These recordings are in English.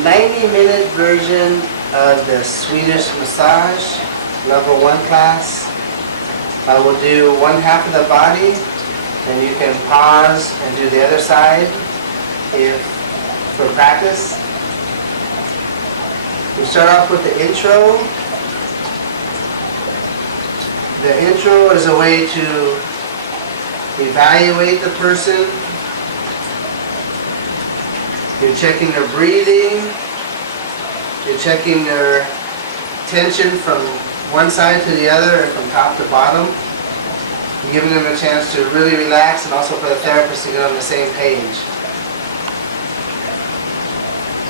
90-minute version of the Swedish massage, level 1 class. I will do one half of the body, and you can pause and do the other side for practice. We start off with the intro. The intro is a way to evaluate the person. You're checking their breathing. You're checking their tension from one side to the other and from top to bottom. You're giving them a chance to really relax and also for the therapist to get on the same page.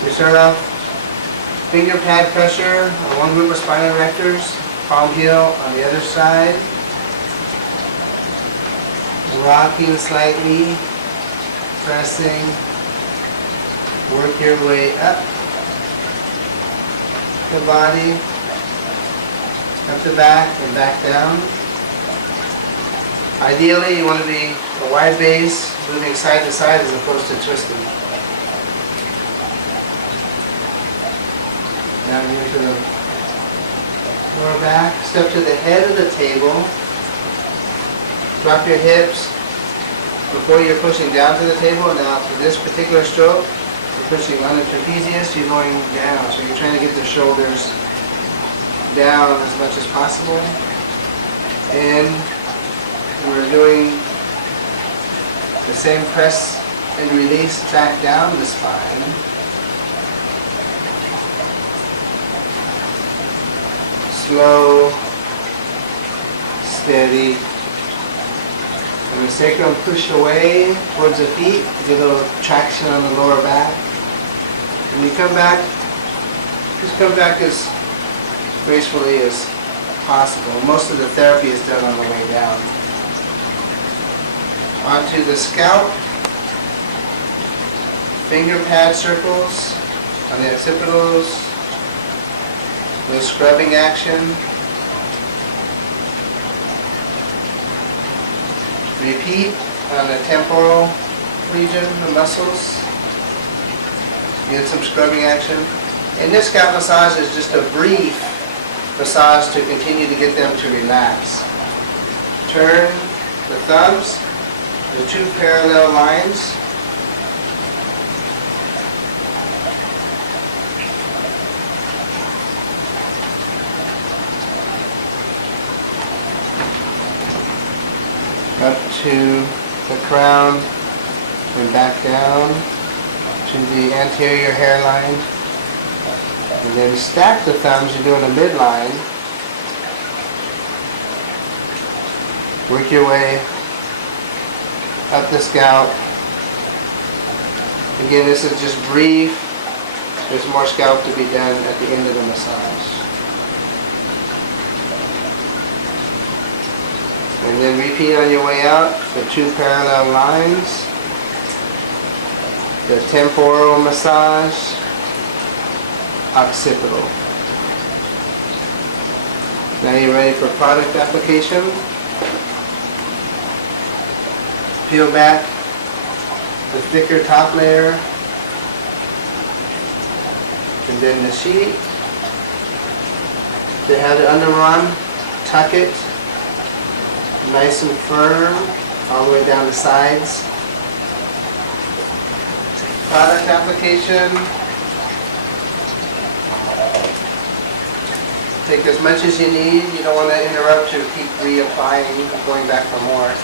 We start off finger pad pressure on one group of spinal erectors, palm heel on the other side. Rocking slightly, pressing. Work your way up the body, up the back and back down. Ideally, you want to be a wide base, moving side to side as opposed to twisting. Down here to the lower back. Step to the head of the table. Drop your hips before you're pushing down to the table. Now, for this particular stroke, you're pushing on the trapezius, you're going down. So you're trying to get the shoulders down as much as possible. And we're doing the same press and release back down the spine. Slow, steady. And the sacrum push away towards the feet, get a little traction on the lower back. When you come back, just come back as gracefully as possible. Most of the therapy is done on the way down. Onto the scalp. Finger pad circles on the occipitals. A little scrubbing action. Repeat on the temporal region, the muscles. Get some scrubbing action. And this scalp massage is just a brief massage to continue to get them to relax. Turn the thumbs, the two parallel lines. Up to the crown and back down to the anterior hairline. And then stack the thumbs, you're doing a midline. Work your way up the scalp. Again, this is just brief. There's more scalp to be done at the end of the massage. And then repeat on your way out the two parallel lines. The temporal massage, occipital. Now you're ready for product application. Peel back the thicker top layer, and then the sheet. To have the underarm, tuck it nice and firm all the way down the sides. Product application. Take as much as you need. You don't want to interrupt or keep reapplying, going back for more.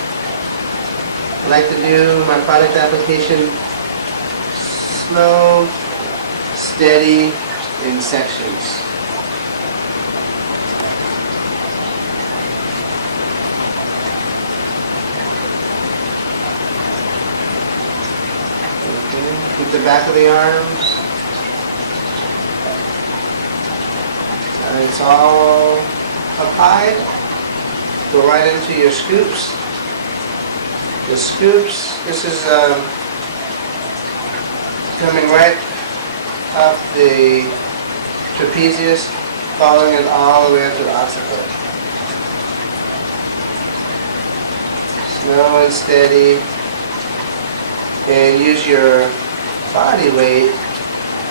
I like to do my product application slow, steady, in sections. Keep the back of the arms. And it's all applied. Go right into your scoops. The scoops, this is coming right up the trapezius, following it all the way up to the occiput. Slow and steady. And use your body weight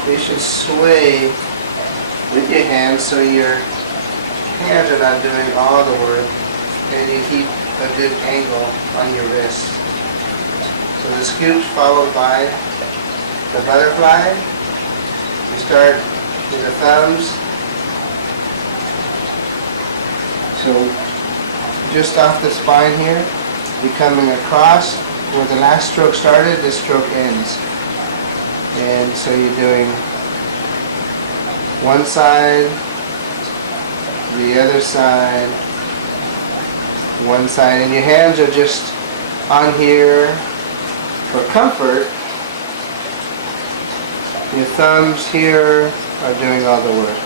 you should sway with your hands so your hands are not doing all the work, and you keep a good angle on your wrist. So the scoops followed by the butterfly. You start with the thumbs. So just off the spine here, you're coming across where the last stroke started, this stroke ends. And so you're doing one side, the other side, one side, and your hands are just on here for comfort. Your thumbs here are doing all the work.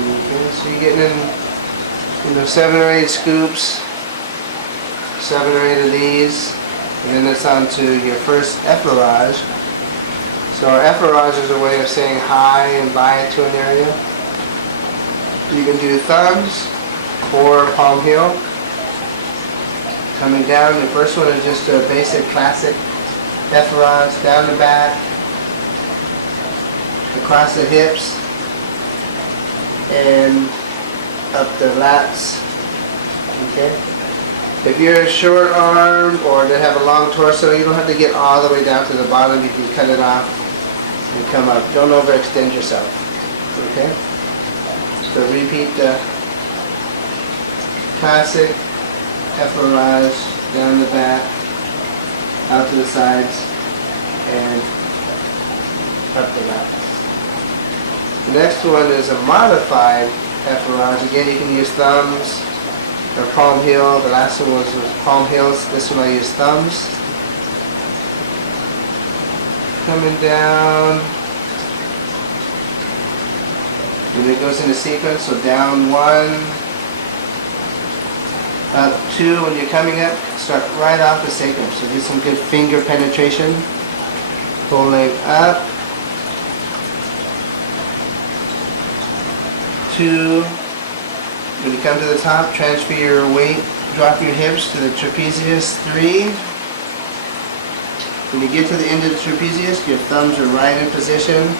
Okay, so you're getting in 7 or 8 scoops, 7 or 8 of these, and then it's on to your first effleurage. So our effleurage is a way of saying hi and bye to an area. You can do thumbs or palm heel. Coming down, the first one is just a basic classic effleurage, down the back, across the hips, and up the lats. Okay. If you're short armed or that have a long torso, you don't have to get all the way down to the bottom. You can cut it off and come up. Don't overextend yourself. Okay? So repeat the classic effleurage down the back, out to the sides, and up the lats. The next one is a modified effleurage. Again, you can use thumbs or palm heel. The last one was palm heels. This one I use thumbs. Coming down. And it goes in a sequence. So down 1, up 2. When you're coming up, start right off the sacrum. So get some good finger penetration. Pulling up. 2. When you come to the top, transfer your weight, drop your hips to the trapezius. 3. When you get to the end of the trapezius, your thumbs are right in position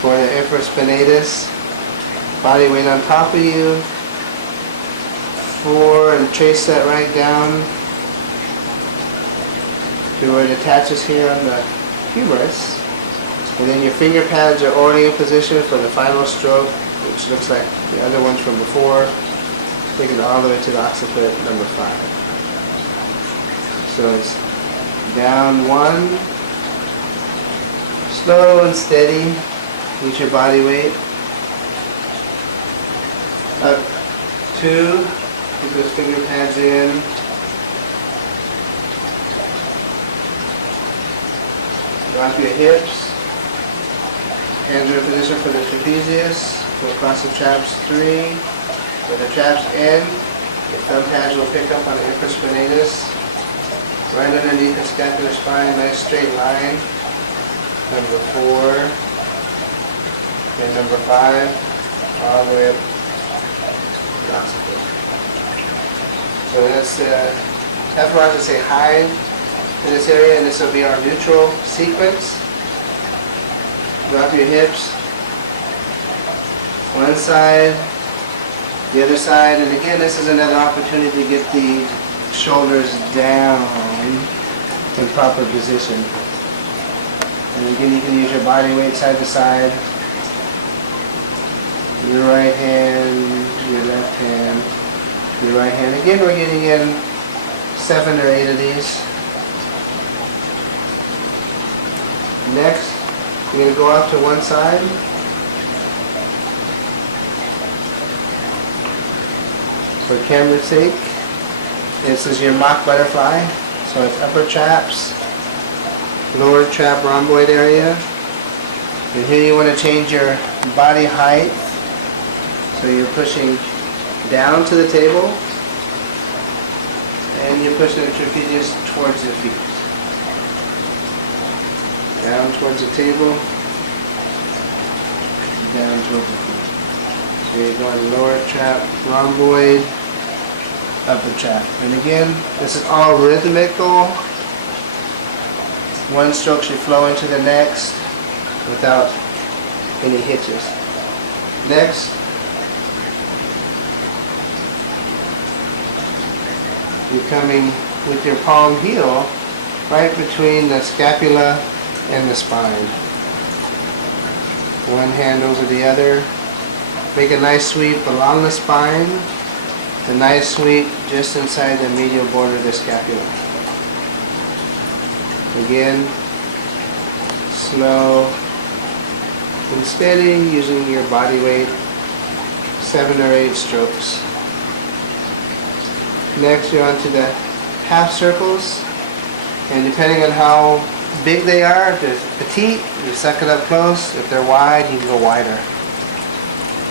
for the infraspinatus. Body weight on top of you. 4, and trace that right down to where it attaches here on the humerus. And then your finger pads are already in position for the final stroke, which looks like the other ones from before, taking it all the way to the occiput, number 5. So it's down 1, slow and steady, use your body weight. Up 2, put those finger pads in. Drop your hips. Hands are in position for the trapezius. Go across the traps. 3. Where the traps end, your thumb pads will pick up on the infraspinatus. Right underneath the scapular spine, nice straight line. Number 4. And number 5. All the way up to the occiput. So that's effleurage to say hi in this area, and this will be our neutral sequence. Drop your hips. One side, the other side, and again, this is another opportunity to get the shoulders down in proper position. And again, you can use your body weight side to side. Your right hand, your left hand, your right hand. Again, we're getting in 7 or 8 of these. Next, you're going to go off to one side. For camera's sake, this is your mock butterfly. So it's upper traps, lower trap rhomboid area. And here you want to change your body height. So you're pushing down to the table, and you're pushing the trapezius towards your feet. Down towards the table, down towards the feet. So you're going lower trap, rhomboid, upper trap. And again, this is all rhythmical. One stroke should flow into the next without any hitches. Next, you're coming with your palm heel right between the scapula and the spine. One hand over the other. Make a nice sweep along the spine. A nice sweep just inside the medial border of the scapula. Again, slow and steady using your body weight, 7 or 8 strokes. Next, you're onto the half circles, and depending on how big they are, if they're petite, you suck it up close. If they're wide, you can go wider.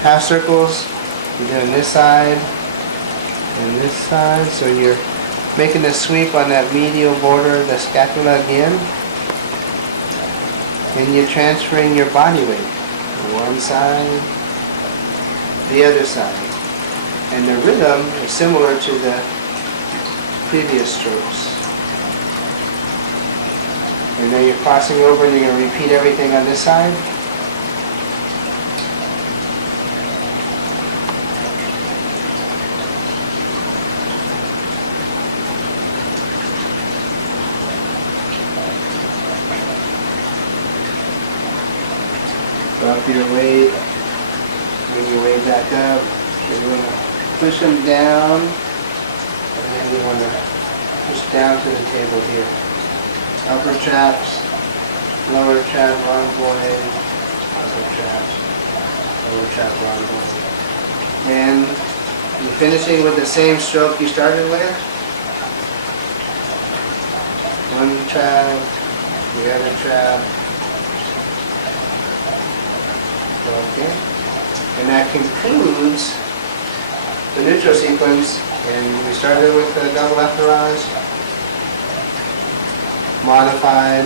Half circles, you're doing this side and this side, so you're making a sweep on that medial border of the scapula again, and you're transferring your body weight one side, the other side, and the rhythm is similar to the previous strokes. And then you're crossing over and you're going to repeat everything on this side. Drop your weight, bring your weight back up. You're going to push them down, and then you want to push down to the table here. Upper traps, lower trap, long void, upper trap, lower trap, long void. And you're finishing with the same stroke you started with. One trap, the other trap. Okay, and that concludes the neutral sequence. And we started with the double atterage, modified.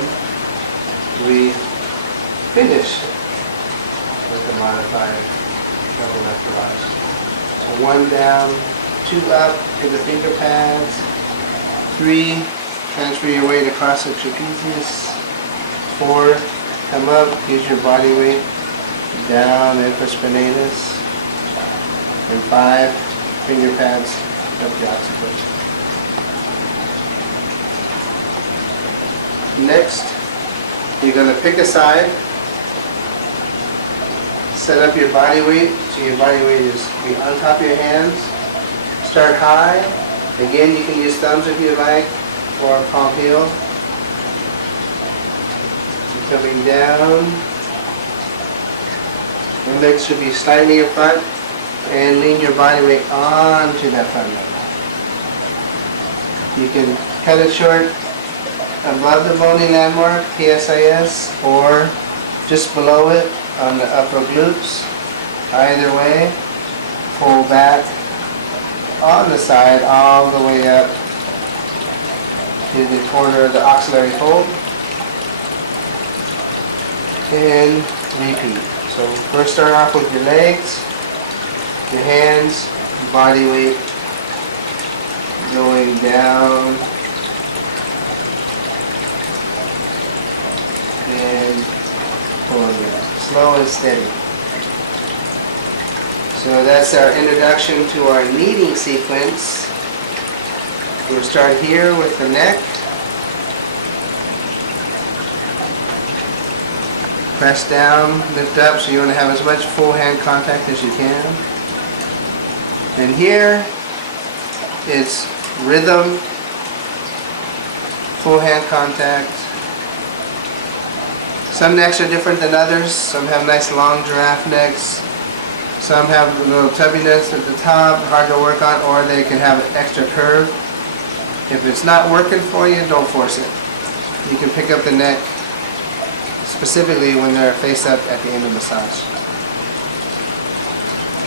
We finished with the modified double atterage. So 1 down, 2 up to the finger pads, 3 transfer your weight across the trapezius, 4 come up, use your body weight down infraspinatus, and 5 finger pads up the occiput. Next, you're going to pick a side, set up your body weight, so your body weight is be on top of your hands. Start high. Again, you can use thumbs if you like, or palm heel. You're coming down. Your legs should be slightly in front, and lean your body weight onto that front leg. You can cut it short above the bony landmark, PSIS, or just below it on the upper glutes. Either way, pull back on the side all the way up to the corner of the axillary fold, and repeat. So first start off with your legs, your hands, body weight going down and pulling it up. Slow and steady. So that's our introduction to our kneading sequence. We'll start here with the neck. Press down, lift up, so you want to have as much full hand contact as you can. And here, it's rhythm, full hand contact. Some necks are different than others. Some have nice long giraffe necks. Some have a little tubbiness at the top, hard to work on, or they can have an extra curve. If it's not working for you, don't force it. You can pick up the neck specifically when they're face up at the end of massage.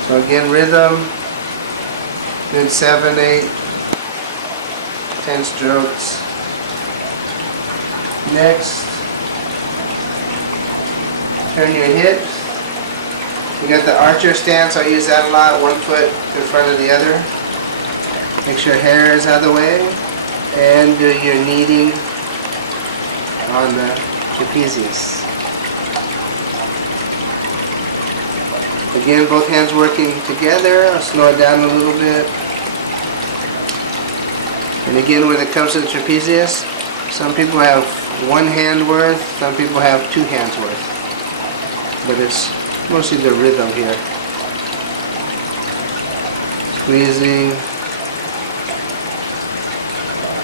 So again, rhythm, then 7, 8, 10 strokes. Next, turn your hips. You got the archer stance, I use that a lot, 1 foot in front of the other. Make sure hair is out of the way, and do your kneading on the trapezius. Again, both hands working together. I'll slow it down a little bit. And again, when it comes to the trapezius, some people have one hand worth, some people have two hands worth. But it's mostly the rhythm here. Squeezing,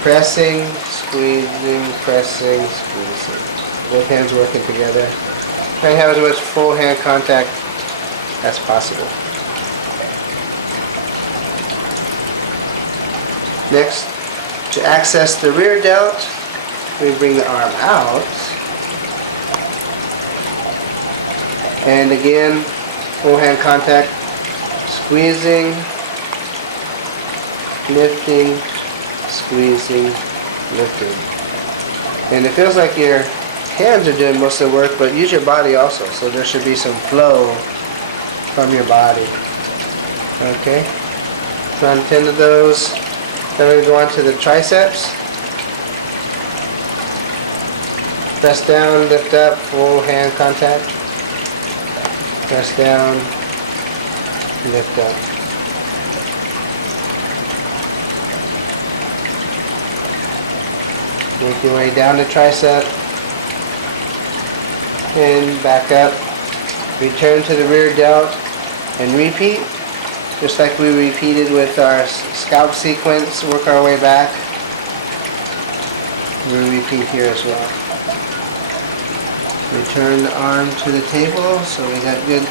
pressing, squeezing, pressing, squeezing. Both hands working together. Try and have as much full hand contact as possible. Next, to access the rear delt, we bring the arm out. And again, full hand contact, squeezing, lifting, squeezing, lifting. And it feels like your hands are doing most of the work, but use your body also. So there should be some flow from your body. Okay? So on 10 of those, then we're going to go on to the triceps. Press down, lift up, full hand contact. Press down, lift up. Make your way down the tricep and back up. Return to the rear delt and repeat, just like we repeated with our scalp sequence. Work our way back. We repeat here as well. Return the arm to the table so we got good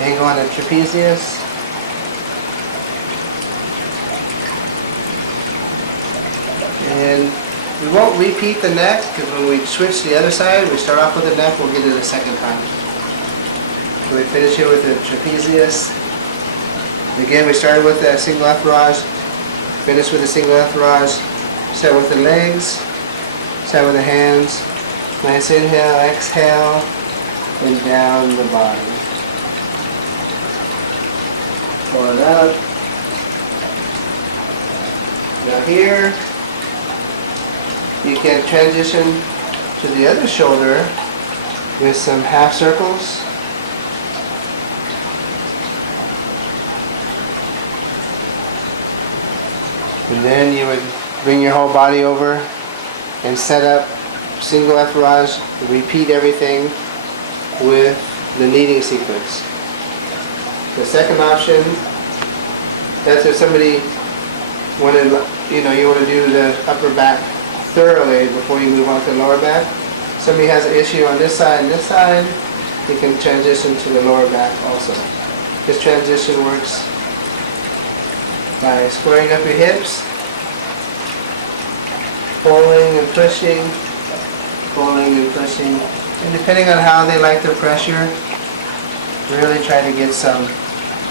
angle on the trapezius. And we won't repeat the neck because when we switch to the other side, we start off with the neck, we'll get it a second time. So we finish here with the trapezius. Again, we started with a single effleurage, finish with a single effleurage, start with the legs, start with the hands. Nice inhale, exhale, and down the body. Pull it up. Now here, you can transition to the other shoulder with some half circles. And then you would bring your whole body over and set up single effleurage, repeat everything with the kneading sequence. The second option, that's if somebody wanted, you want to do the upper back thoroughly before you move on to the lower back. Somebody has an issue on this side and this side, you can transition to the lower back also. This transition works by squaring up your hips, pulling and pushing, pulling and pushing, and depending on how they like their pressure, really try to get some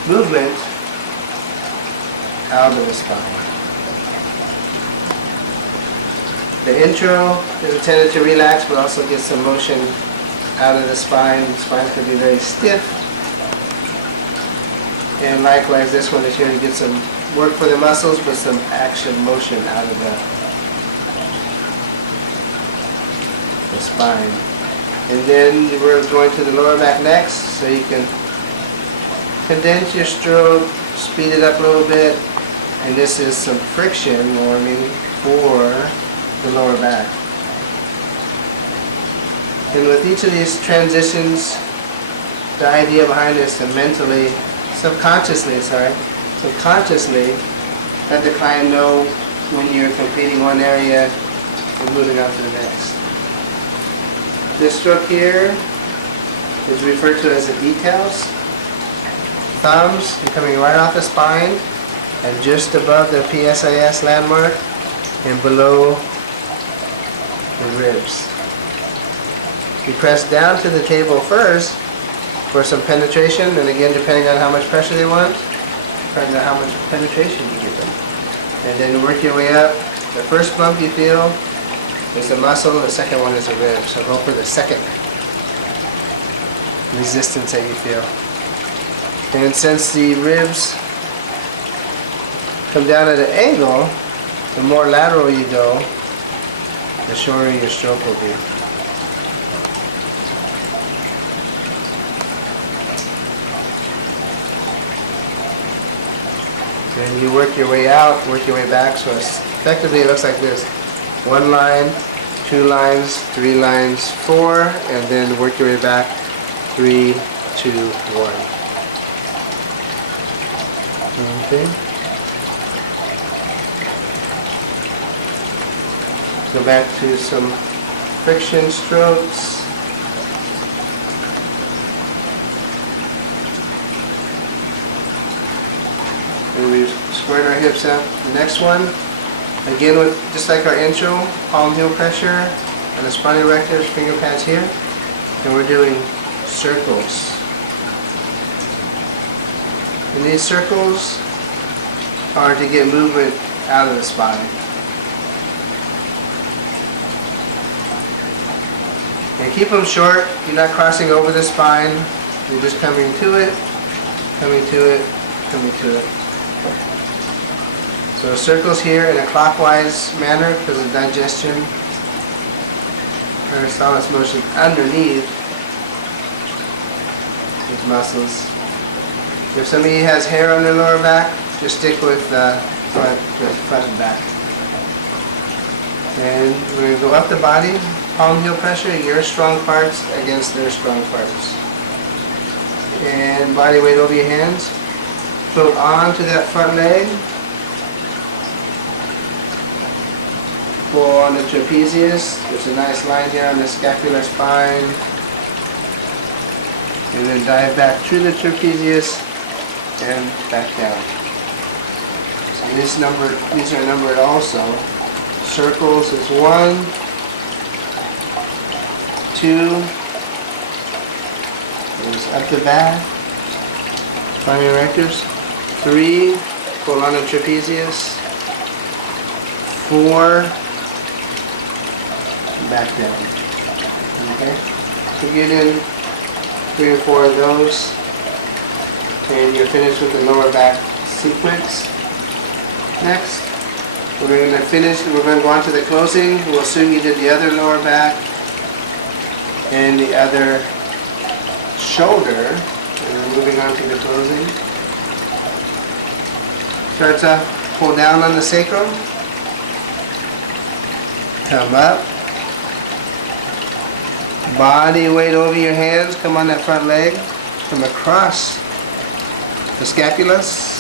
movement out of the spine. The intro is intended to relax, but also get some motion out of the spine. The spine can be very stiff. And likewise, this one is here to get some work for the muscles, but some action motion out of the spine. And then we're going to the lower back next, so you can condense your stroke, speed it up a little bit, and this is some friction warming for the lower back. And with each of these transitions, the idea behind this is to subconsciously let the client know when you're completing one area and moving on to the next. This stroke here is referred to as the details. Thumbs coming right off the spine and just above the PSIS landmark and below the ribs. You press down to the table first for some penetration, and again, depending on how much pressure they want, depending on how much penetration you give them. And then work your way up. The first bump you feel is the muscle, the second one is the rib. So go for the second resistance that you feel. And since the ribs come down at an angle, the more lateral you go, the shorter your stroke will be. Then you work your way out, work your way back, so effectively it looks like this. 1 line, 2 lines, 3 lines, 4, and then work your way back. 3, 2, 1. Okay. Go back to some friction strokes. And we squared our hips up. The next one, again with just like our intro, palm heel pressure and the spine erectors, finger pads here. And we're doing circles. And these circles are to get movement out of the spine. And keep them short. You're not crossing over the spine. You're just coming to it, coming to it, coming to it. So circles here in a clockwise manner because of digestion. Peristalsis motion underneath these muscles. If somebody has hair on their lower back, just stick with front and back. And we're going to go up the body, palm heel pressure, your strong parts against their strong parts. And body weight over your hands. Float onto that front leg. Pull on the trapezius. There's a nice line here on the scapular spine. And then dive back through the trapezius and back down. So these are numbered also. Circles is 1, 2, goes up the back, spine erectors, 3, pull on the trapezius, 4, back down. Okay? So get in 3 or 4 of those, and you're finished with the lower back sequence. Next, we're going to go on to the closing. We'll assume you did the other lower back and the other shoulder, and then moving on to the closing. Starts off, pull down on the sacrum, come up, body weight over your hands, come on that front leg, come across the scapulus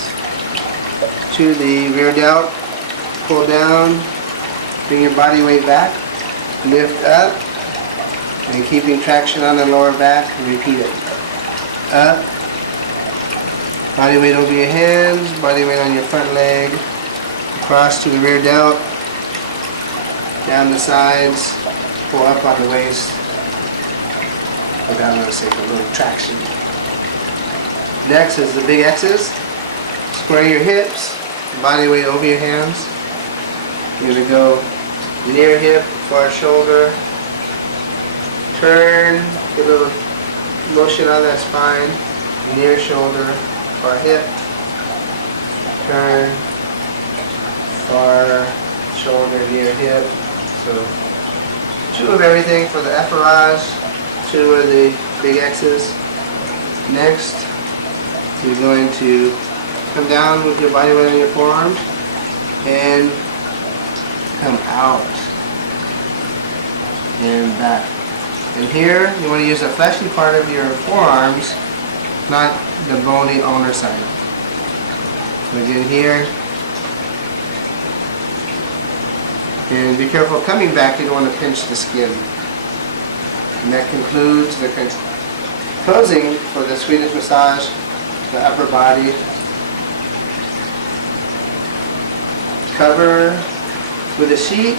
to the rear delt, pull down, bring your body weight back, lift up, and keeping traction on the lower back, repeat it. Up, body weight over your hands, body weight on your front leg, across to the rear delt, down the sides, pull up on the waist, go down on the sacrum, a little traction. Next is the big X's. Square your hips, body weight over your hands. You're going to go near hip, far shoulder, turn, get a little motion on that spine, near shoulder, far hip, turn, far shoulder, near hip. So 2 of everything for the efforage, 2 of the big X's. Next, you're going to come down with your body weight on your forearms and come out and back. And here, you want to use the fleshy part of your forearms, not the bony ulnar side. So again here, and be careful coming back, you don't want to pinch the skin. And that concludes the closing for the Swedish massage, the upper body. Cover with a sheet.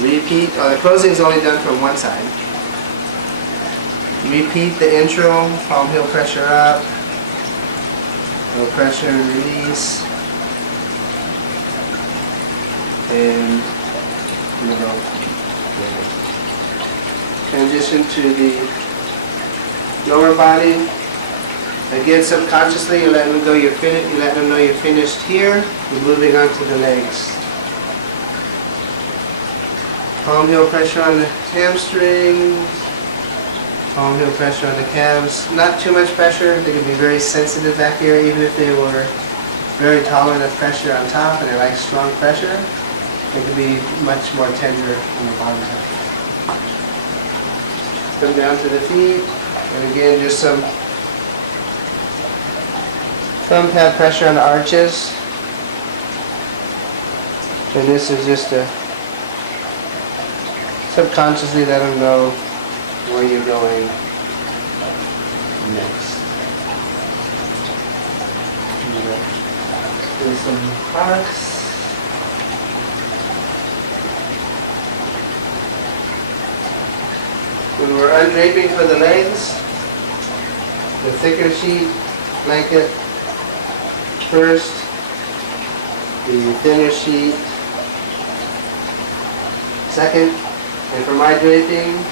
Repeat. The closing is only done from one side. Repeat the intro. Palm heel pressure up. No pressure and release. And here we go. Transition to the lower body. Again, subconsciously, you let them go. You let them know you're finished here. You're moving on to the legs. Palm heel pressure on the hamstrings. Palm heel pressure on the calves. Not too much pressure. They can be very sensitive back here, even if they were very tolerant of pressure on top and they like strong pressure. They can be much more tender on the bottom half. Come down to the feet, and again, just some thumb pad pressure on the arches. And this is just to subconsciously let them know where you're going next. Do some parks. When we're undraping for the legs, the thicker sheet blanket first, the thinner sheet second. And for my draping,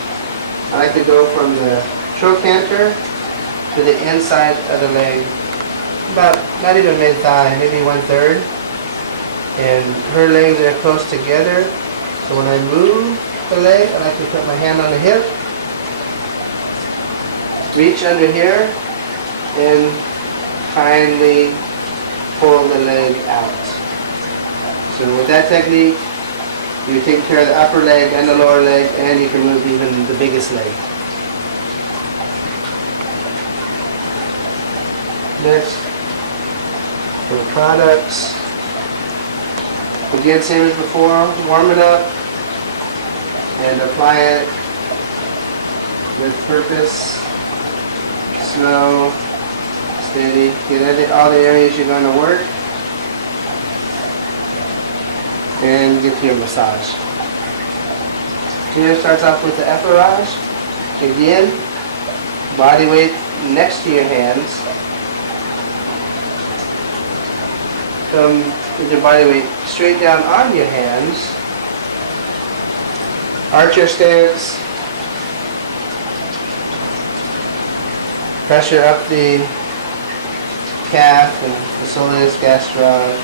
I like to go from the trochanter to the inside of the leg, about not even mid-thigh, maybe 1/3. And her legs are close together, so when I move the leg, I like to put my hand on the hip, reach under here, and kindly pull the leg out. So with that technique, you take care of the upper leg and the lower leg, and you can move even the biggest leg. Next, for products, again, same as before, warm it up and apply it with purpose, slow, steady. Get all the areas you're going to work and get to your massage. Here starts off with the efferage. Again, body weight next to your hands. Come with your body weight straight down on your hands. Archer stance. Pressure up the calf and the soleus gastrons.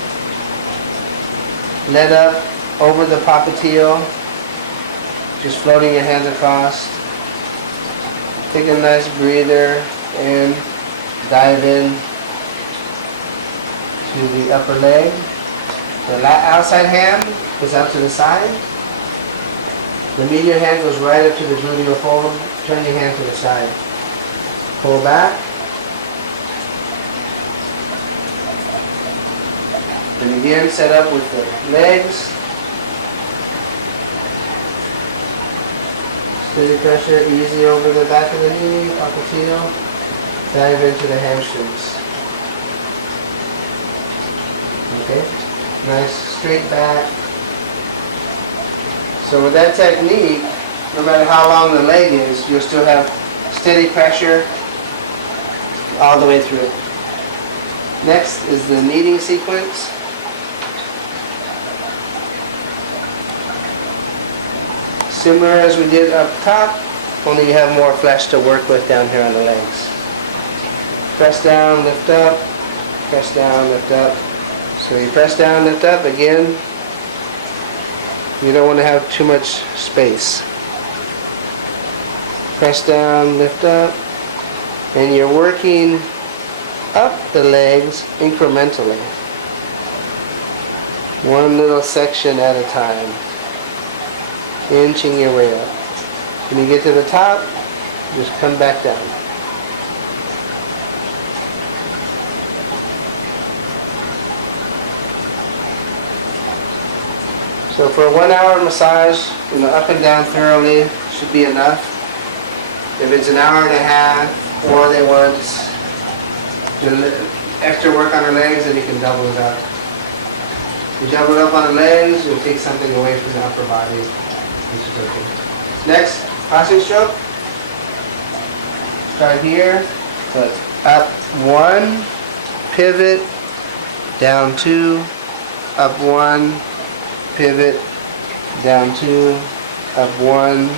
Let up over the popliteal, just floating your hands across. Take a nice breather and dive in to the upper leg. The outside hand goes out to the side. The medial hand goes right up to the gluteal fold. Turn your hand to the side. Pull back. And again, set up with the legs. Steady pressure, easy over the back of the knee, popliteal. Dive into the hamstrings. Okay, nice straight back. So with that technique, no matter how long the leg is, you'll still have steady pressure all the way through. Next is the kneading sequence. Similar as we did up top, only you have more flesh to work with down here on the legs. Press down, lift up, press down, lift up. So you press down, lift up again. You don't want to have too much space. Press down, lift up, and you're working up the legs incrementally. One little section at a time. Inching your way up. When you get to the top, just come back down. So for a 1 hour massage, up and down thoroughly should be enough. If it's an hour and a half, or they want extra work on their legs, then you can double it up. If you double it up on the legs, you'll take something away from the upper body. Next, crossing stroke. Start here, but up 1, pivot, down 2, up 1, pivot, down 2, up 1,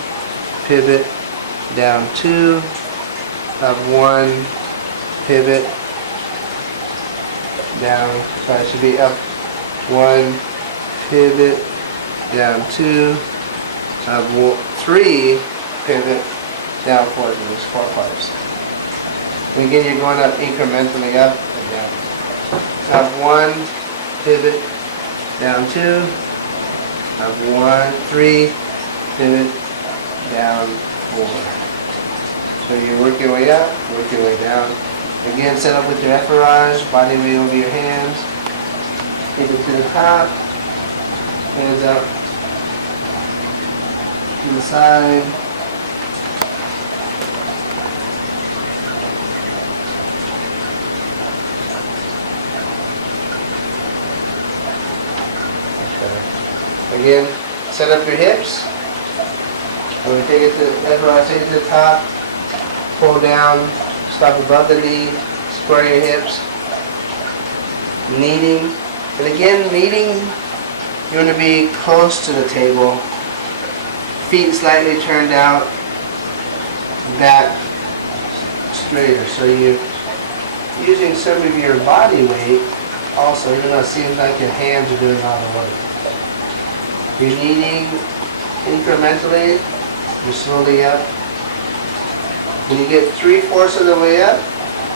pivot, down 2, up 1, pivot, down. So it should be up 1, pivot, down 2, 3 pivot down forward moves, 4 parts. And again, you're going up incrementally up and down. Up 1, pivot, down 2, up 1, 3, pivot, down 4. So you work your way up, work your way down. Again, set up with your efforage, body weight over your hands. Keep it to the top, hands up to the side. Okay. Again, set up your hips. When we take it to efforage, take it to the top, pull down, stop above the knee, square your hips. Kneading. And again, kneading, you want to be close to the table. Feet slightly turned out, back straighter. So you're using some of your body weight also, even though it seems like your hands are doing all the work. You're kneading incrementally, you're slowly up. When you get 3/4 of the way up,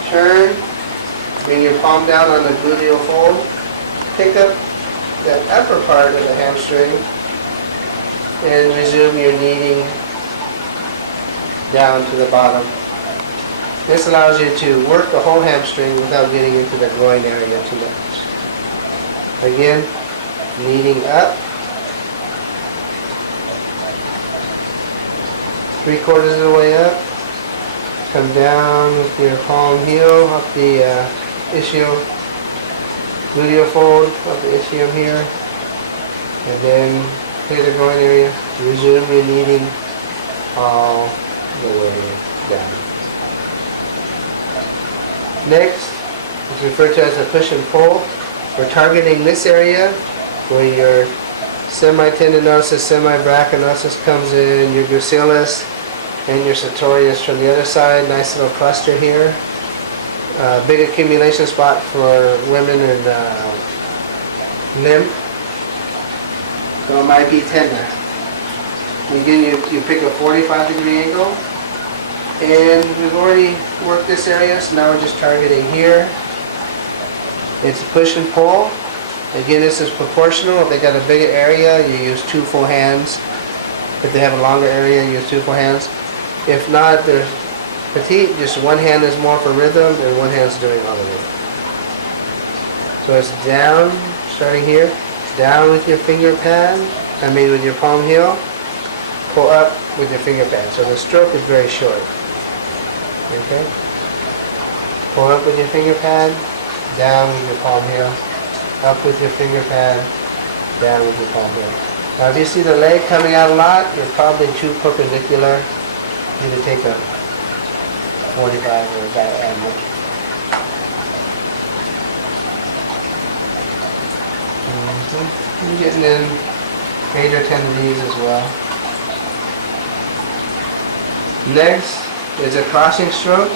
turn, bring your palm down on the gluteal fold, pick up the upper part of the hamstring, and resume your kneading down to the bottom. This allows you to work the whole hamstring without getting into the groin area too much. Again, kneading up, 3/4 of the way up. Come down with your palm heel up the ischial, gluteal fold up the ischium here, and then clear the groin area. Resume your kneading all the way down. Next is referred to as a push and pull. We're targeting this area where your semi-tendinosus, semi-brachianosus comes in, your gracilis, and your sartorius from the other side. Nice little cluster here. Big accumulation spot for women in lymph. So it might be tender. Again, you pick a 45-degree angle. And we've already worked this area, so now we're just targeting here. It's a push and pull. Again, this is proportional. If they got a bigger area, you use 2 full hands. If they have a longer area, you use 2 full hands. If not, they're petite, just one hand is more for rhythm and one hand's doing all the work. So it's down, starting here, down with your finger pad, with your palm heel, pull up with your finger pad. So the stroke is very short. Okay? Pull up with your finger pad, down with your palm heel, up with your finger pad, down with your palm heel. Now if you see the leg coming out a lot, you're probably too perpendicular. You need to take a 45 or a diagonal. You're getting in major tendons as well. Next is a crossing stroke.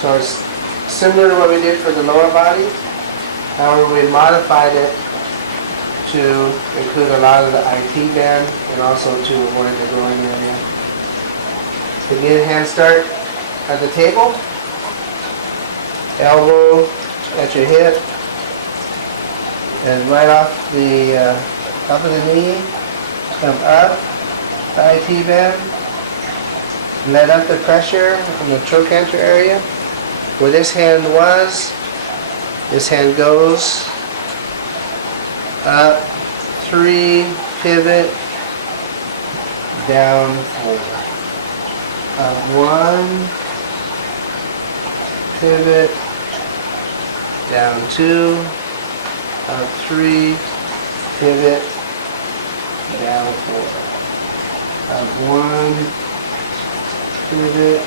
So it's similar to what we did for the lower body. However, we modified it to include a lot of the IT band and also to avoid the groin area. Again, hand start at the table, elbow at your hip, and right off the top of the knee, come up, the IT band, let up the pressure from the trochanter area. Where this hand was, this hand goes up, 3, pivot, down 4. Up 1, pivot, down 2, up 3, pivot, down 4. Up 1, pivot,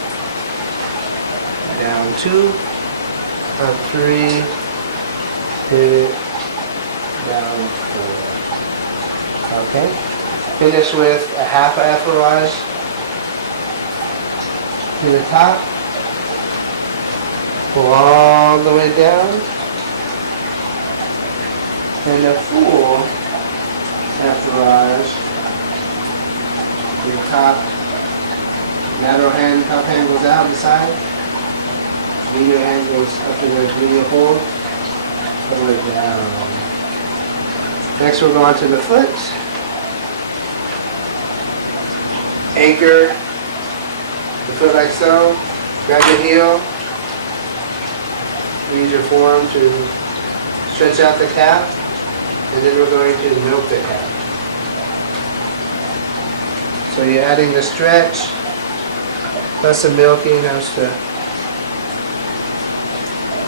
down 2, up 3, pivot, down 4. Okay. Finish with a half a efforage to the top. Pull all the way down. And a full efforage top. Lateral hand, top hand goes out the side. Medial hand goes up to the medial hole. Pull it down. Next we'll go on to the foot. Anchor the foot like so. Grab your heel. Use your forearm to stretch out the calf. And then we're going to milk the calf. So you're adding the stretch plus the milking has to,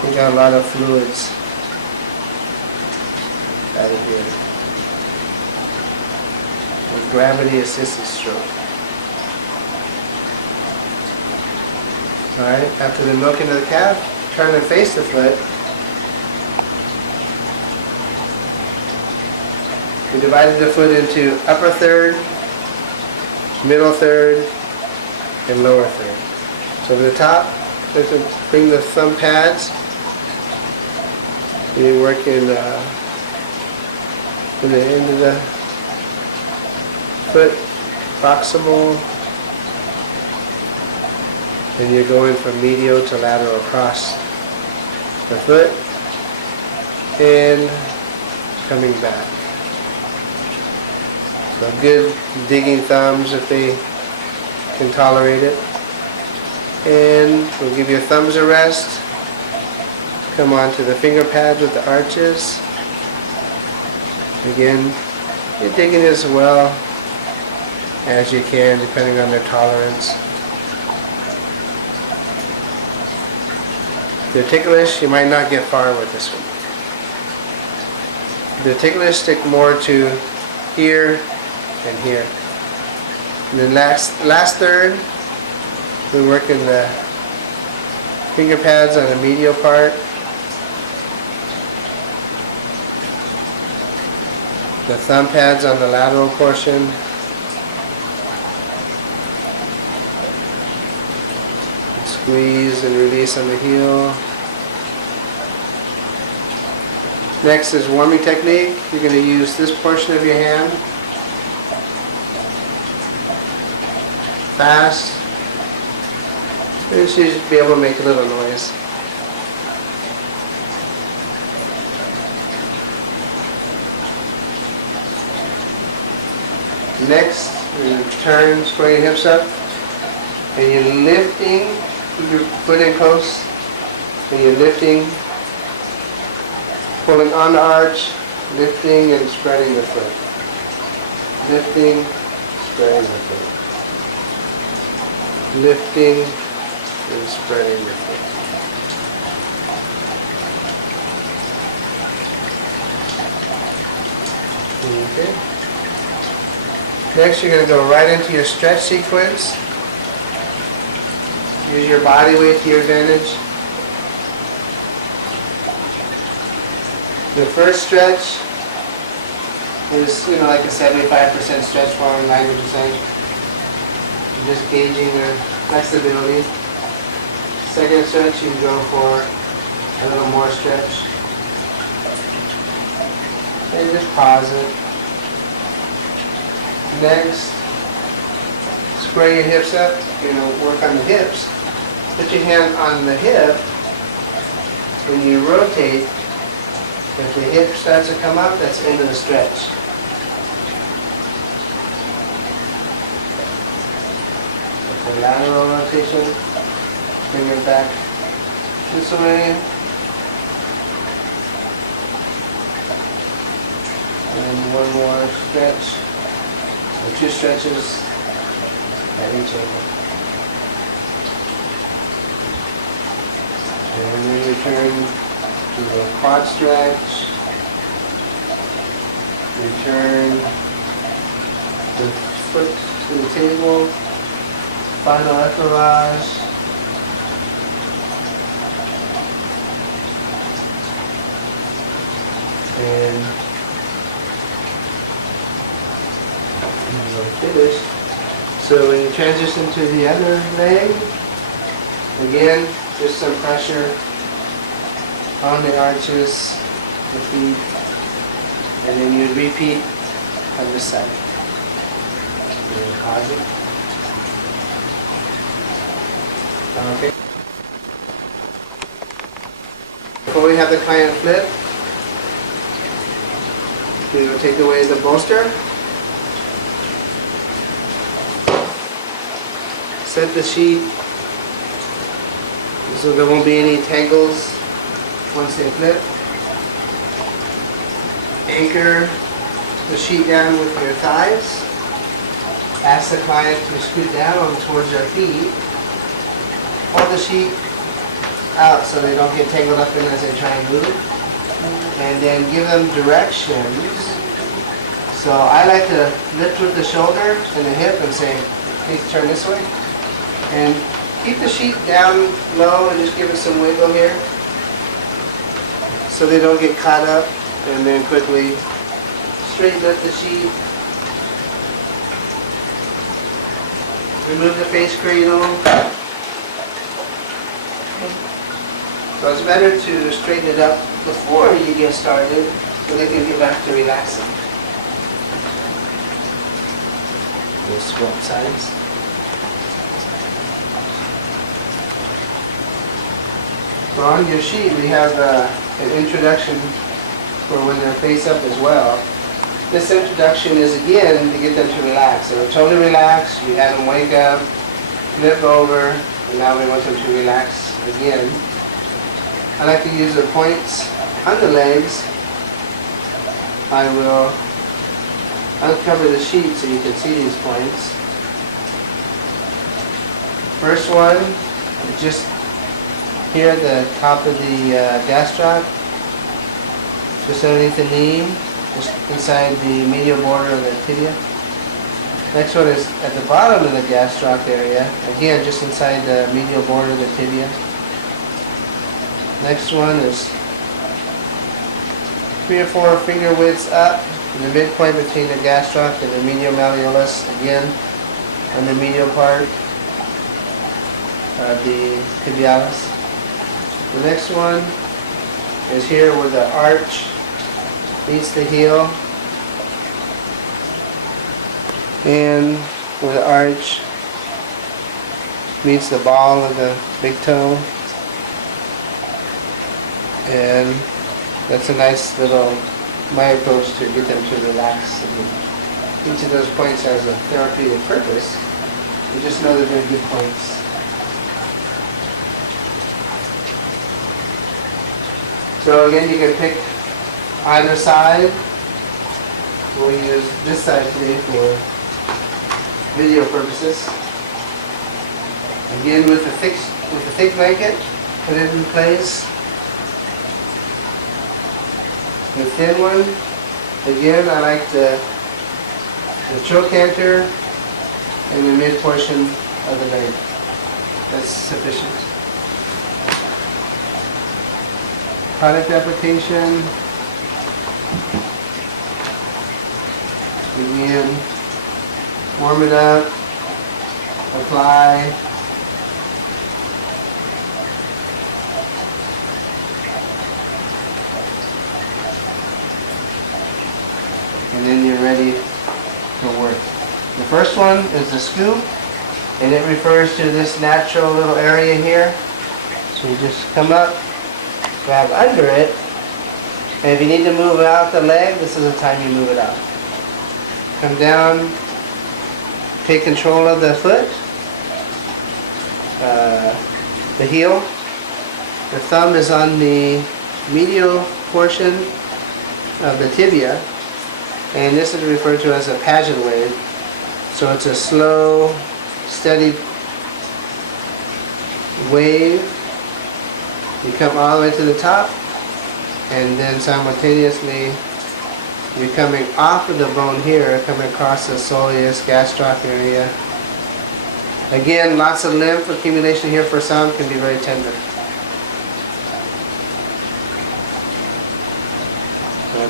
you got a lot of fluids out of here. With gravity assisted stroke. Alright, after the milking of the calf, turn and face the foot. We divided the foot into upper third, middle third, and lower third. So the top, let's bring the thumb pads. You work in the end of the foot, proximal, and you're going from medial to lateral across the foot and coming back. So good digging thumbs if they can tolerate it. And we'll give your thumbs a rest. Come on to the finger pads with the arches. Again, you're digging as well as you can depending on their tolerance. If they're ticklish, you might not get far with this one. If they're ticklish, stick more to here and here. And then last third, we work in the finger pads on the medial part. The thumb pads on the lateral portion. Squeeze and release on the heel. Next is warming technique. You're going to use this portion of your hand. Fast. You should be able to make a little noise. Next, you turn, square your hips up, and you're lifting, keep your foot in close, and you're lifting, pulling on the arch, lifting and spreading the foot. Lifting, spreading the foot. Lifting and spreading the foot. Okay. Next, you're going to go right into your stretch sequence. Use your body weight to your advantage. The first stretch is, like a 75% stretch form, 90%. You're just gauging your flexibility. Second stretch, you can go for a little more stretch. And just pause it. Next, square your hips up, work on the hips. Put your hand on the hip. When you rotate, if the hip starts to come up, that's into the stretch. With the lateral rotation, bring it back this way. And one more stretch. So 2 stretches at each angle. And we return to the quad stretch. Return the foot to the table. Final effleurage. And finish. So when you transition to the other leg, again, just some pressure on the arches, the feet, and then you repeat on this side. And pause it. Okay. Before we have the client flip, we will take away the bolster. Set the sheet so there won't be any tangles once they flip. Anchor the sheet down with your thighs. Ask the client to scoot down towards their feet. Hold the sheet out so they don't get tangled up in as they try and move. And then give them directions. So I like to lift with the shoulder and the hip and say, please turn this way. And keep the sheet down low and just give it some wiggle here so they don't get caught up. And then quickly straighten up the sheet. Remove the face cradle. So it's better to straighten it up before you get started so they can get back to relaxing. We'll swap sides. So on your sheet we have an introduction for when they're face up as well. This introduction is again to get them to relax. So they're totally relaxed, you have them wake up, flip over, and now we want them to relax again. I like to use the points on the legs. I will uncover the sheet so you can see these points. First one, just here at the top of the gastroc, just underneath the knee, just inside the medial border of the tibia. Next one is at the bottom of the gastroc area, again just inside the medial border of the tibia. Next one is 3 or 4 finger widths up in the midpoint between the gastroc and the medial malleolus, again on the medial part of the tibialis. The next one is here where the arch meets the heel, and where the arch meets the ball of the big toe. And that's a nice little, my approach to get them to relax. Each of those points has a therapeutic purpose. You just know that they're good points. So again, you can pick either side. We'll use this side today for video purposes. Again, with a thick blanket, put it in place. The thin one, again, I like the trochanter and the mid portion of the leg. That's sufficient. Product application. Again, warm it up, apply. And then you're ready to work. The first one is the scoop, and it refers to this natural little area here. So you just come up, grab under it, and if you need to move out the leg, this is the time you move it out. Come down, take control of the foot, the heel. The thumb is on the medial portion of the tibia, and this is referred to as a pageant wave. So it's a slow, steady wave. You come all the way to the top, and then simultaneously you're coming off of the bone here, coming across the soleus gastroc area. Again, lots of lymph accumulation here for some, can be very tender.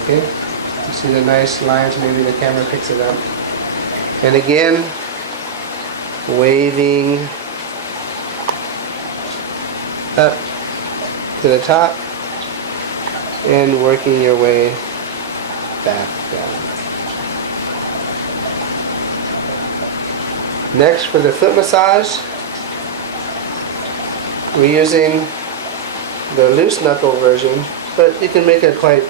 Okay, you see the nice lines, maybe the camera picks it up. And again, waving up to the top and working your way back down. Next, for the foot massage, We're using the loose knuckle version, but you can make it quite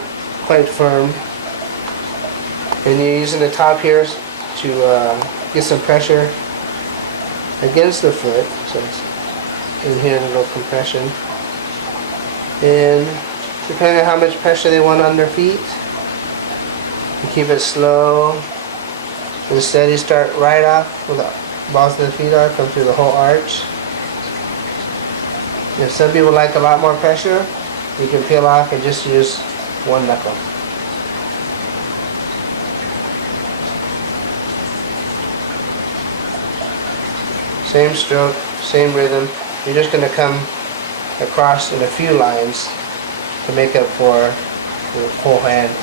firm. And you're using the top here to get some pressure against the foot, so it's in here, a little compression. And depending on how much pressure they want on their feet, you keep it slow and steady. Start right off where the balls of the feet are, come through the whole arch. If some people like a lot more pressure, you can peel off and just use one knuckle. Same stroke, same rhythm. You're just going to come across in a few lines to make up for the whole hand.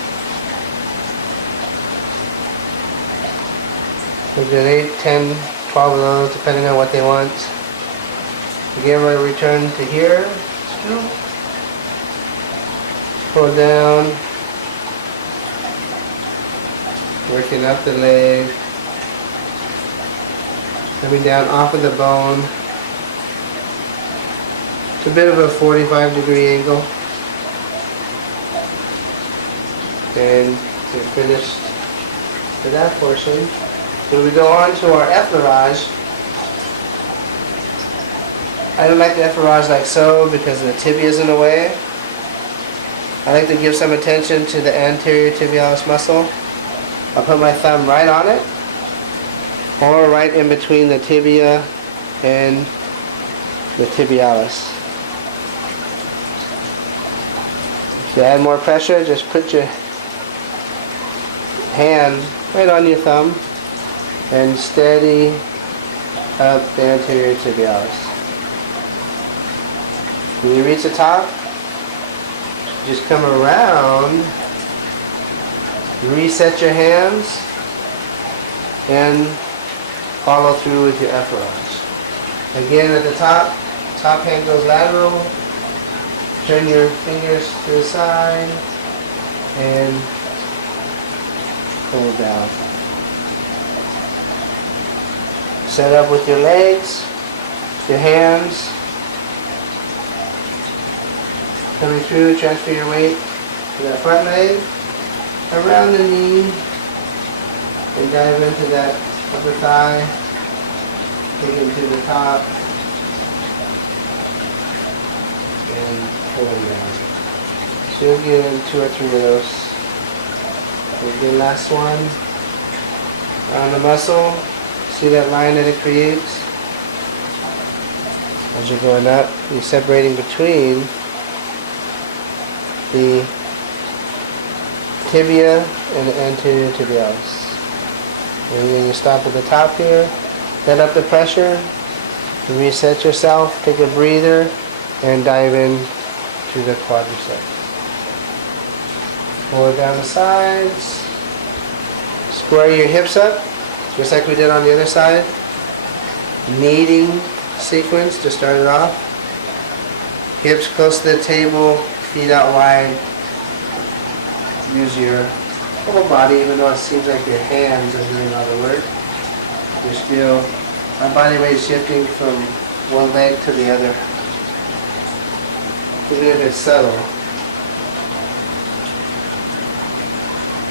We'll do 8, 10, 12 of those, depending on what they want. Again, we'll return to here. Pull down, working up the leg, coming down off of the bone. It's a bit of a 45-degree angle. And we're finished with that portion. So we go on to our effleurage. I don't like the effleurage like so because the tibia is in the way. I like to give some attention to the anterior tibialis muscle. I'll put my thumb right on it, or right in between the tibia and the tibialis. If you add more pressure, just put your hand right on your thumb and steady up the anterior tibialis. When you reach the top, just come around, reset your hands, and follow through with your effleurage. Again, at the top hand goes lateral, turn your fingers to the side, and pull down. Set up with your legs, your hands, coming through, transfer your weight to that front leg, around the knee, and dive into that upper thigh, take it to the top, and pull it down. So you'll get 2 or 3 of those. And the last one, around the muscle, see that line that it creates? As you're going up, you're separating between the tibia and the anterior tibialis. And then you stop at the top here, let up the pressure, reset yourself, take a breather, and dive in to the quadriceps. Pull it down the sides, square your hips up, just like we did on the other side. Kneading sequence to start it off. Hips close to the table, feet out wide. Use your whole body, even though it seems like your hands are doing all the work. You're still, my body weight is shifting from one leg to the other, even if it's subtle.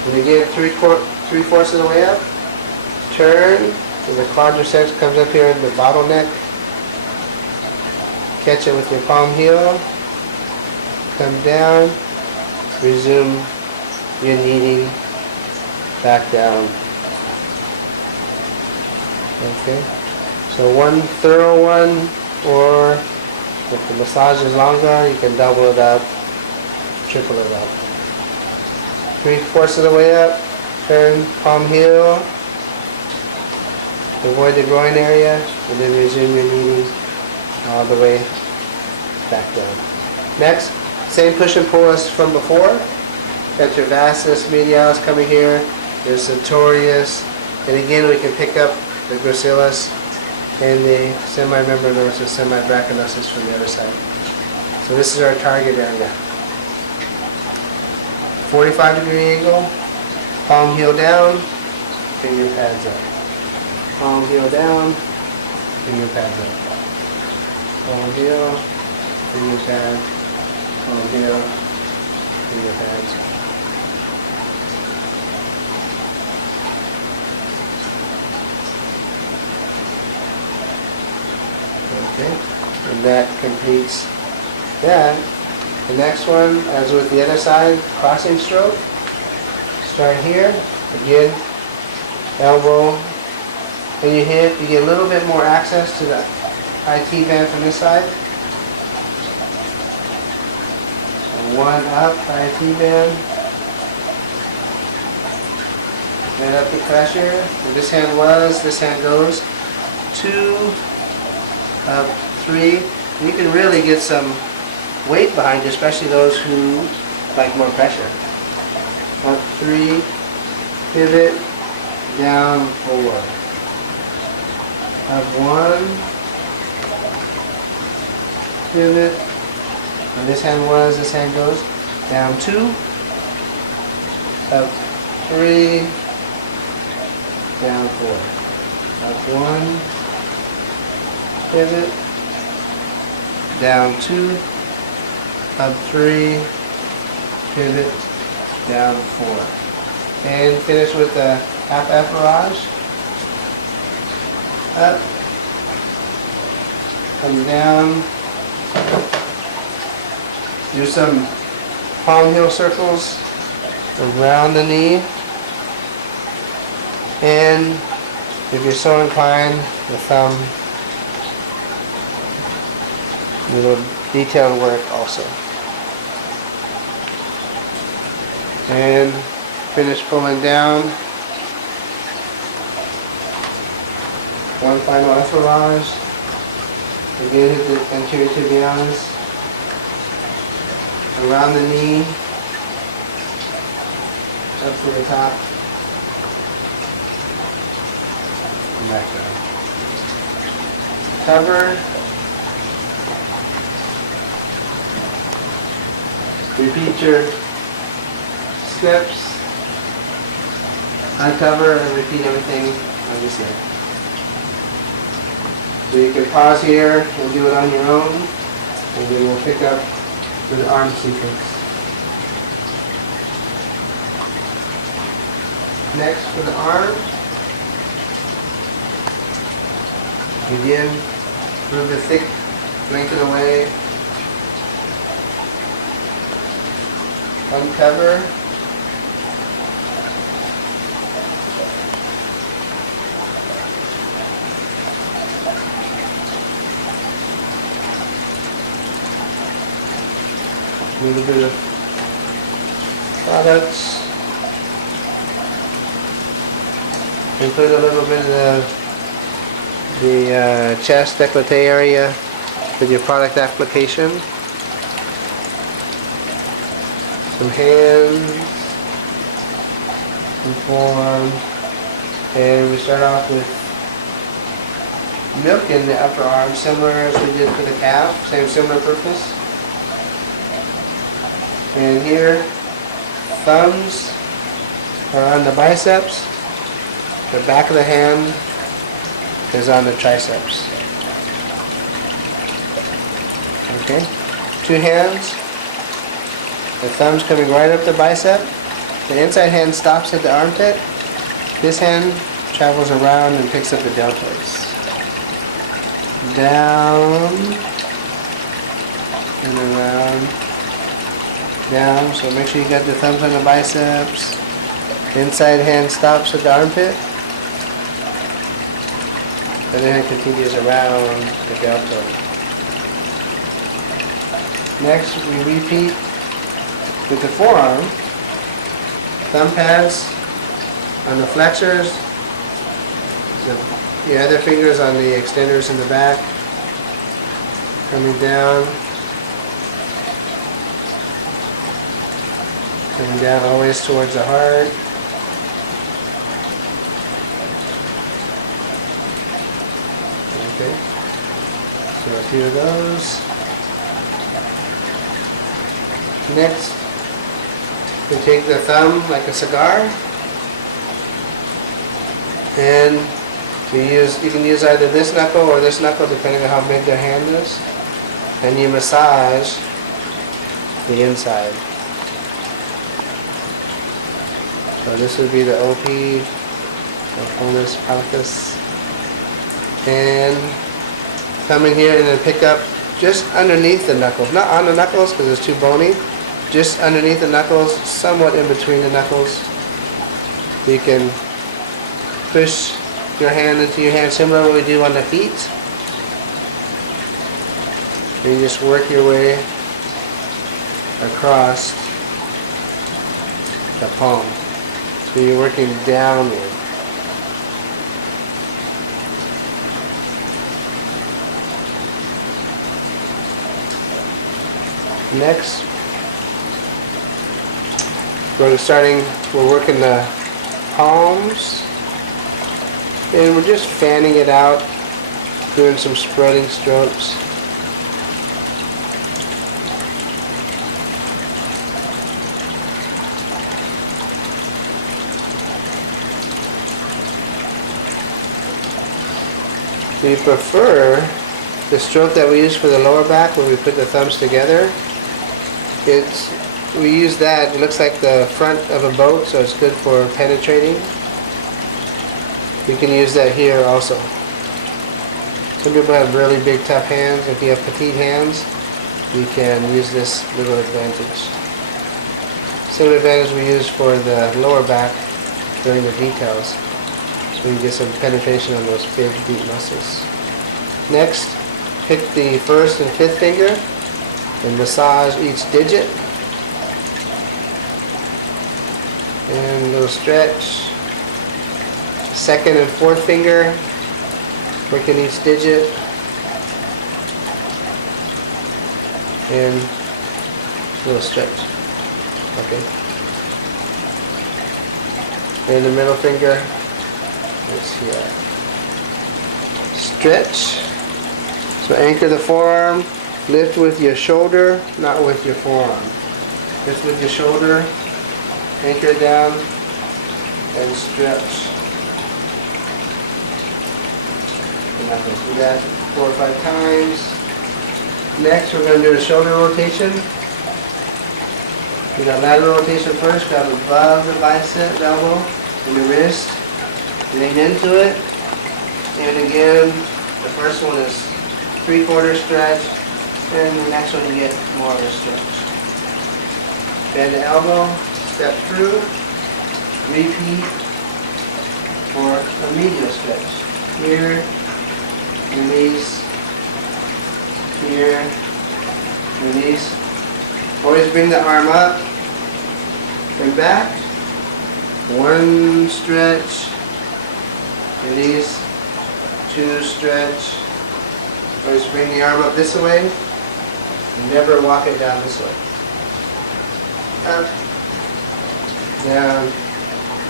When you get 3/4 of the way up, turn, and the quadriceps comes up here in the bottleneck. Catch it with your palm heel, come down, resume your kneading back down. Okay, so one thorough one, or if the massage is longer, you can double it up, triple it up. 3/4 of the way up, turn, palm heel, avoid the groin area, and then resume your kneading all the way back down. Next, same push and pull as from before. Got your vastus medialis coming here, your sartorius, and again we can pick up the gracilis and the semimembranosus, semibrachionosus from the other side. So this is our target area. 45-degree angle, palm heel down, finger pads up. Palm heel down, finger pads up. Palm heel, finger pad, palm heel, finger pads. Okay, and that completes that. The next one, as with the other side, crossing stroke. Start here, again, elbow in your hip. You get a little bit more access to the IT band from this side. One up, IT band. Then up the pressure. Where this hand was, this hand goes. 2, up, 3. You can really get some weight behind you, especially those who like more pressure. Up 3, pivot, down 4. Up 1, pivot, and this hand was, this hand goes, down 2, up 3, down 4. Up 1, pivot, down 2, up 3, pivot, down 4. And finish with the half effleurage. Up, come down, do some palm heel circles around the knee, and if you're so inclined, the thumb, little detailed work also. And finish pulling down. One final effleurage. Again, hit the anterior tibialis. Around the knee. Up to the top. And back down. Cover. Repeat your steps. Uncover and repeat everything like you said. So you can pause here and do it on your own, and then we'll pick up with the arm sequence. Next, for the arm, again, move the thick blanket away. Uncover. A little bit of products. Include a little bit of the chest décolleté area with your product application. Some hands, some forearms, and we start off with milk in the upper arm, similar as we did for the calf, similar purpose. And here, thumbs are on the biceps, the back of the hand is on the triceps. Okay, 2 hands, the thumb's coming right up the bicep, the inside hand stops at the armpit, this hand travels around and picks up the deltoids. Down and around. Down, so make sure you got the thumbs on the biceps. The inside hand stops at the armpit. The other hand continues around the deltoid. Next, we repeat with the forearm. Thumb pads on the flexors. The other fingers on the extenders in the back. Coming down. Coming down always towards the heart. Okay, so a few of those. Next, we take the thumb like a cigar, and you can use either this knuckle or this knuckle depending on how big their hand is. and you massage the inside. So this would be the OP, ulmus palpus. And come in here and then pick up just underneath the knuckles. Not on the knuckles because it's too bony. Just underneath the knuckles, somewhat in between the knuckles. You can push your hand into your hand, similar to what we do on the feet. And you just work your way across the palm. So you're working downward. Next, we're working the palms, and we're just fanning it out, doing some spreading strokes. We prefer the stroke that we use for the lower back when we put the thumbs together. We use that, it looks like the front of a boat, so it's good for penetrating. We can use that here also. Some people have really big tough hands. If you have petite hands, you can use this little advantage. Similar advantage we use for the lower back during the details. So we can get some penetration on those big deep muscles. Next, pick the first and fifth finger and massage each digit. And a little stretch. Second and fourth finger, working each digit. And a little stretch. Okay. And the middle finger is here. Stretch. So anchor the forearm. Lift with your shoulder, not with your forearm. Lift with your shoulder, anchor it down, and stretch. And I'm going to do that 4 or 5 times. Next, we're going to do a shoulder rotation. We got lateral rotation first, grab above the bicep, the elbow, and the wrist. Lean into it. And again, the first one is 3/4 stretch. And the next one you get more of a stretch. Bend the elbow, step through, repeat for a medial stretch. Here, release, here, release. Always bring the arm up and back. One stretch, release, two stretch. Always bring the arm up this way. Never walk it down this way. Up, down,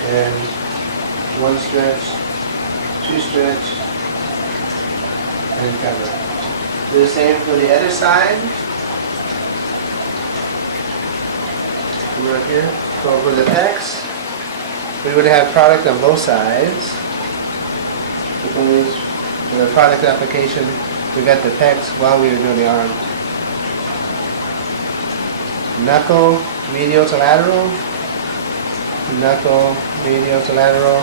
and one stretch, two stretch, and cover. Do the same for the other side. Come right here. Go over the pecs. We would have product on both sides. Because for the product application, we got the pecs while we were doing the arm. Knuckle, medial to lateral. Knuckle, medial to lateral.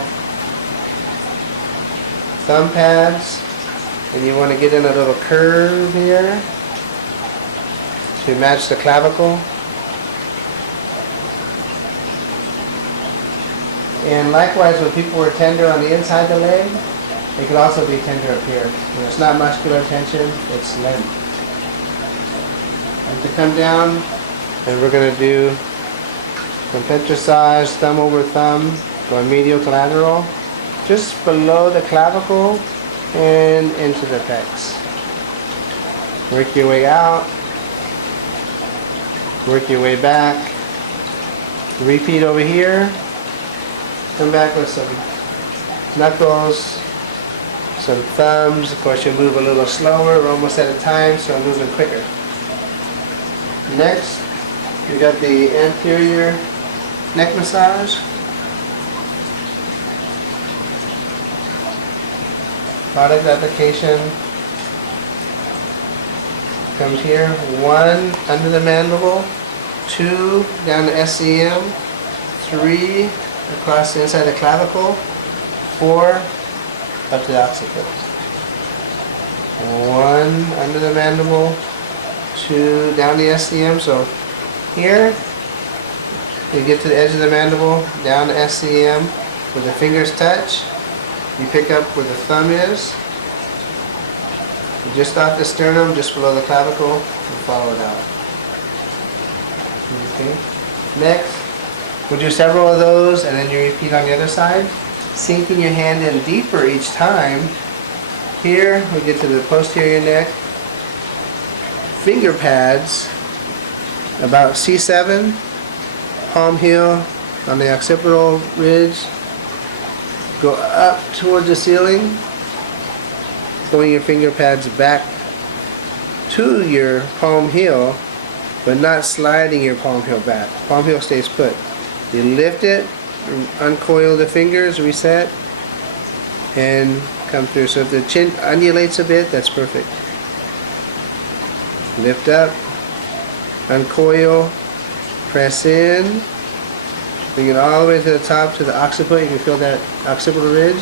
Thumb pads. And you want to get in a little curve here to match the clavicle. And likewise, when people were tender on the inside of the leg, they could also be tender up here. When it's not muscular tension, it's limp. And to come down, and we're going to do some petrissage, thumb over thumb, going medial to lateral, just below the clavicle and into the pecs. Work your way out, work your way back, repeat over here, come back with some knuckles, some thumbs. Of course, you move a little slower, we're almost at a time, so I'm moving quicker. Next, we got the anterior neck massage. Product application. comes here, 1 under the mandible, 2 down the SCM, 3 across the inside of the clavicle, 4 up to the occiput. 1 under the mandible, 2 down the SCM. So here, you get to the edge of the mandible, down the SCM, where the fingers touch. You pick up where the thumb is. Just off the sternum, just below the clavicle, and follow it out. Okay. Next, we'll do several of those, and then you repeat on the other side, sinking your hand in deeper each time. Here, we get to the posterior neck. Finger pads, about C7, palm heel on the occipital ridge. Go up towards the ceiling, pulling your finger pads back to your palm heel, but not sliding your palm heel back. Palm heel stays put. You lift it, uncoil the fingers, reset, and come through. So if the chin undulates a bit, that's perfect. Lift up, uncoil, press in, bring it all the way to the top to the occiput. You can feel that occipital ridge.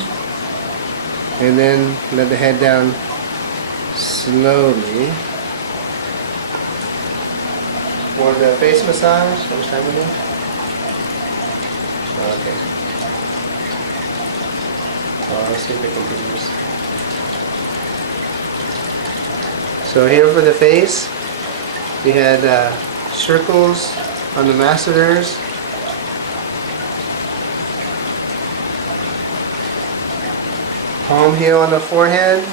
And then let the head down slowly. For the face massage, how much time we have? Okay. Let's see if it continues. So here for the face, we had circles on the masseters. Palm heel on the forehead.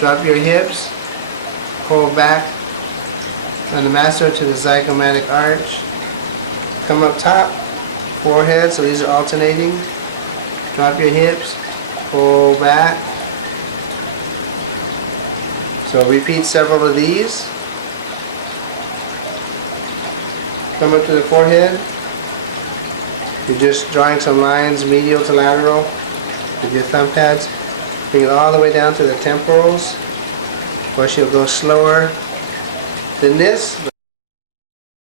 Drop your hips. Pull back on the masseter to the zygomatic arch. Come up top, forehead, so these are alternating. Drop your hips, pull back. So repeat several of these. Come up to the forehead. You're just drawing some lines medial to lateral with your thumb pads. Bring it all the way down to the temporals. Of course, you'll go slower than this,